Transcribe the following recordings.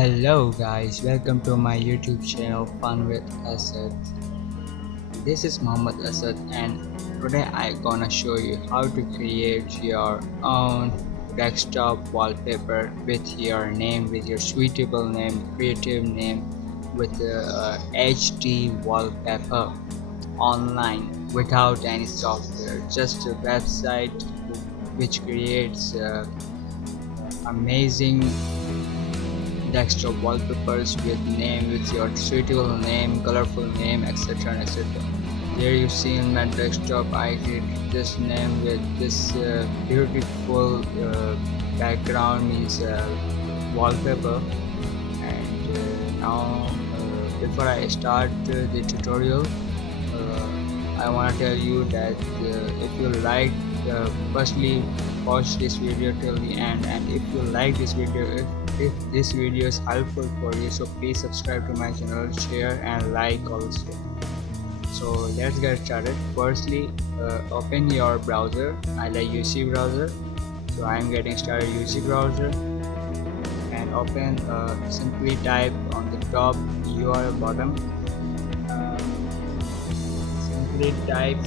Hello guys, welcome to my YouTube channel Fun with Asad. This is Muhammad Asad and today I gonna show you how to create your own desktop wallpaper with your name, with your suitable name, creative name, with HD wallpaper online without any software, just a website which creates amazing desktop wallpapers with your suitable name, colorful name, etc, etc. There you see in my desktop I created this name with this beautiful background, means wallpaper. And now before I start the tutorial, I want to tell you that if you like, firstly watch this video till the end, and if you like this video, if this video is helpful for you, so please subscribe to my channel, share and like also. So let's get started. Firstly, open your browser. I like UC browser, so I'm getting started UC browser, and open simply type on the top URL bottom, simply type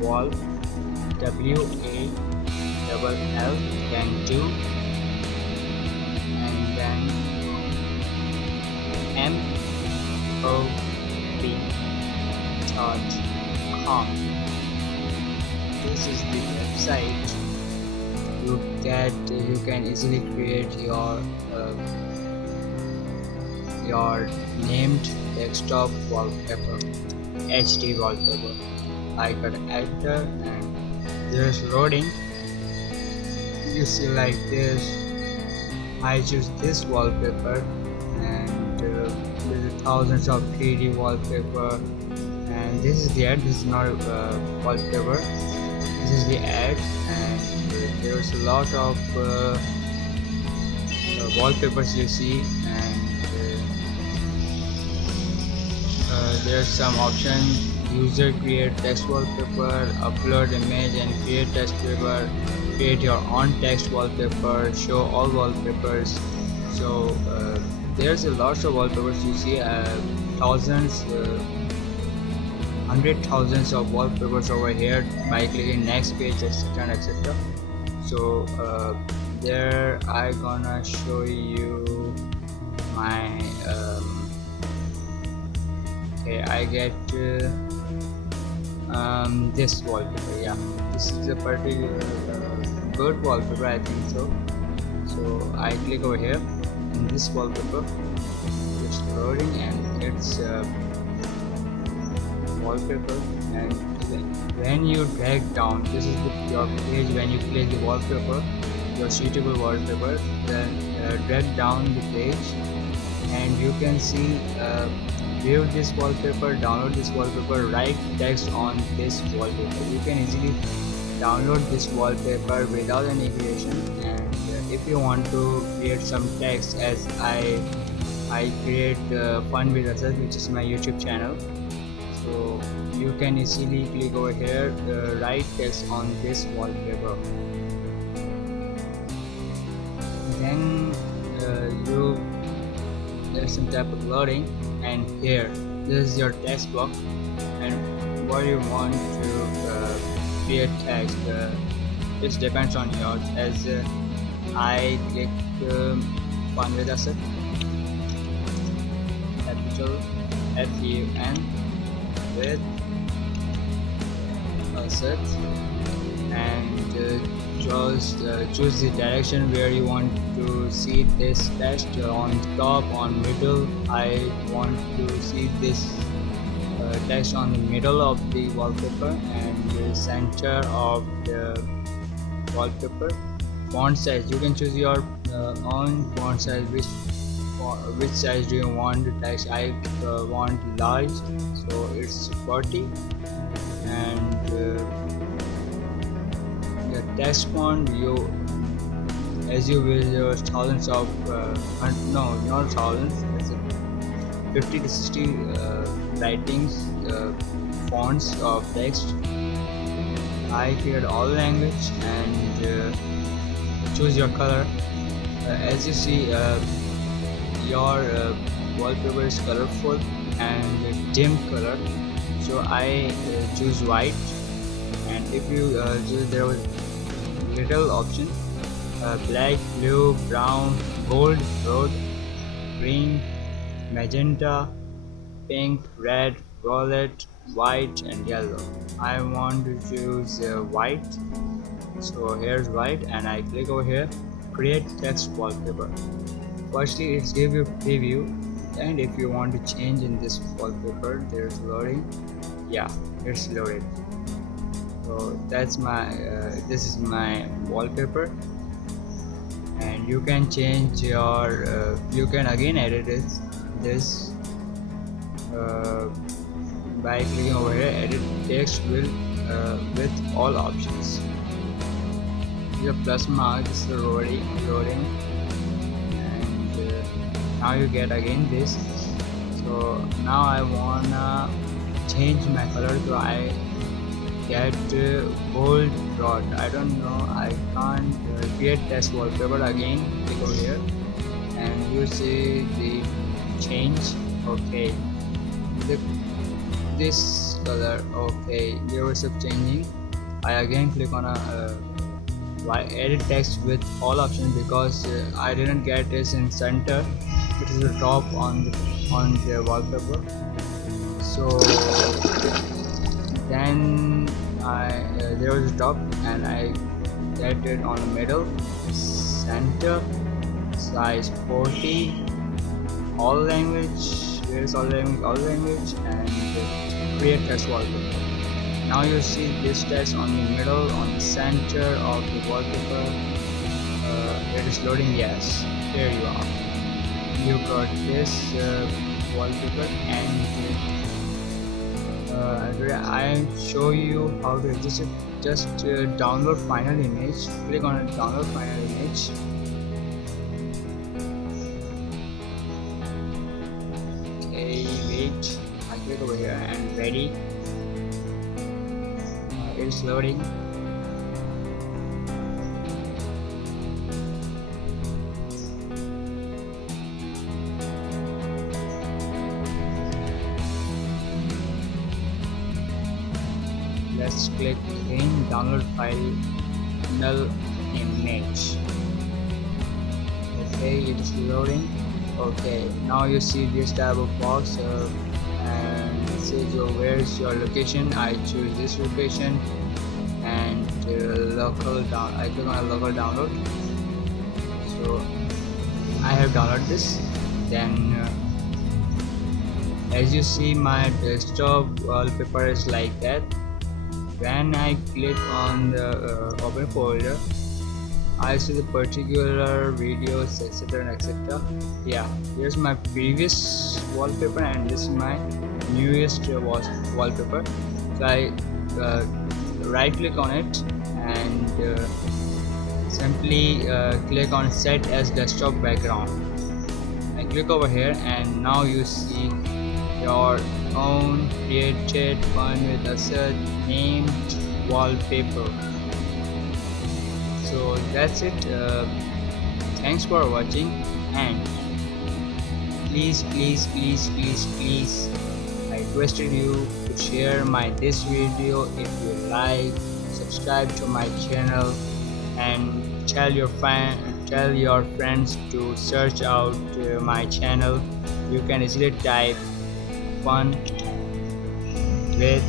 wall, WALL, then 2, and then mob.com. This is the website you can easily create your named desktop wallpaper, HD wallpaper. I got enter and there's loading. You see like this. I choose this wallpaper, and there's thousands of 3D wallpaper, and this is the ad. This is not wallpaper, this is the ad. And there's a lot of wallpapers you see, and there's some option: user create text wallpaper, upload image and create text wallpaper, create your own text wallpaper, show all wallpapers. So there's a lot of wallpapers you see, thousands, hundred thousands of wallpapers over here by clicking next page, etc, etc. So there I gonna show you my okay, I get this wallpaper. Yeah, this is a particular good wallpaper, I think so. So I click over here in this wallpaper, it's loading and it's wallpaper. And when you drag down, this is your page. When you place the wallpaper, your suitable wallpaper, then drag down the page and you can see view this wallpaper, download this wallpaper, write text on this wallpaper. You can easily download this wallpaper without any creation. And if you want to create some text, as I create Fun with Asad, which is my YouTube channel, so you can easily click over here, write text on this wallpaper. Then there's some type of loading, and here this is your text box, and what you want to create text, it depends on yours. As I click Fun with Asad, capital FUN with Asad, and choose the direction where you want to see this text, on top, on middle. I want to see this text on the middle of the wallpaper and the center of the wallpaper. Font size, you can choose your own font size. Which size do you want the text? I want large, so it's 40. And the text font, as you will, there's thousands of no, not thousands, it's 50 to 60 writings, fonts of text. I create all language, and choose your color. As you see, your wallpaper is colorful and dim color, so I choose white. And if you choose, there was little option: black, blue, brown, gold, road, green, magenta, pink, red, violet, white, and yellow. I want to choose white, so here's white, and I click over here, create text wallpaper. Firstly, it's give you preview, and if you want to change in this wallpaper, there's loading. Yeah, it's loaded. So that's my this is my wallpaper, and you can change your you can again edit this uh, by clicking over here, edit text with all options. The plus mark is loading, and now you get again this. So now I wanna change my color, so I get gold rod. I don't know, I can't create test wallpaper again. Click over here and you see the change. Okay, this color. Okay, there was some changing. I again click on a edit text with all options, because I didn't get this in center. It is the top on the wallpaper. So then there was a top, and I get it on the middle, center, size 40, all language. Here's all language, and create text wallpaper. Now you see this text on the middle, on the center of the wallpaper. It is loading. Yes, here you are. You got this wallpaper, and I show you how to adjust it. Just download final image. Click on it, download final image. Okay, wait. I click over here and ready. It's loading. Let's click again, download final image. Okay, it's loading. Okay, now you see this type of box, and it says where's your location. I choose this location, and local down. I click on local download. So I have downloaded this. Then as you see, my desktop wallpaper is like that. When I click on the open folder, I see the particular videos, etc, etc. Yeah, here's my previous wallpaper, and this is my newest wallpaper. So I right click on it, and simply click on set as desktop background. I click over here, and now you see your own created one with Asad named wallpaper. So that's it. Thanks for watching, and please I requested you to share this video if you like, subscribe to my channel, and tell your friends to search out my channel. You can easily type fun with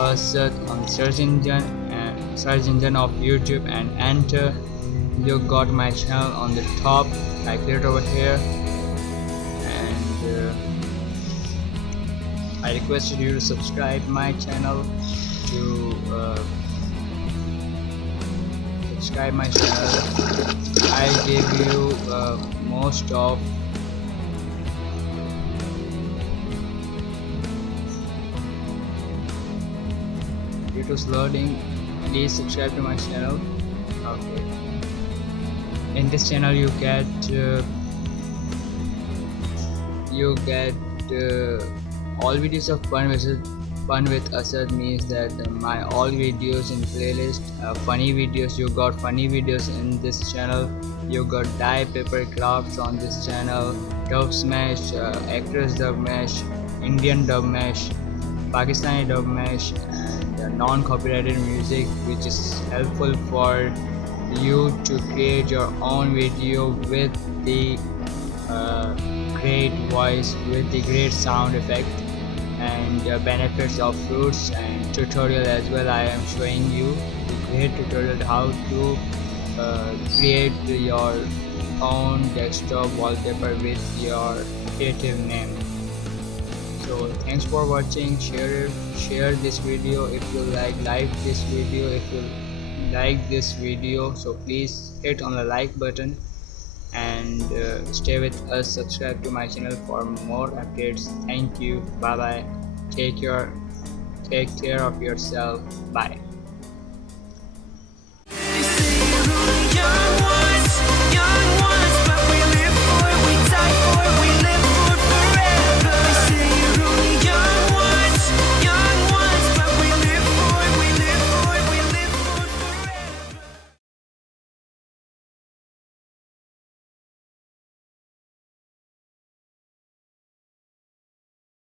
Asad on search engine of YouTube and enter. You got my channel on the top. I click over here, and I requested you to subscribe my channel. Subscribe my channel. I give you most of it was loading. Please subscribe to my channel. Okay, in this channel you get all videos of fun versus Fun with Asad means that my all videos in playlist, funny videos, you got funny videos in this channel, you got dye paper crafts on this channel, dub smash, actress dub mash, Indian dub mash, Pakistani dub mash, and non-copyrighted music, which is helpful for you to create your own video with the uh, great voice, with the great sound effect, and benefits of fruits, and tutorial as well. I am showing you the great tutorial how to create your own desktop wallpaper with your creative name. So thanks for watching. Share this video if you like this video if you like this video. So please hit on the like button, and stay with us. Subscribe to my channel for more updates. Thank you. Bye bye. Take care of yourself. Bye. They say you're young.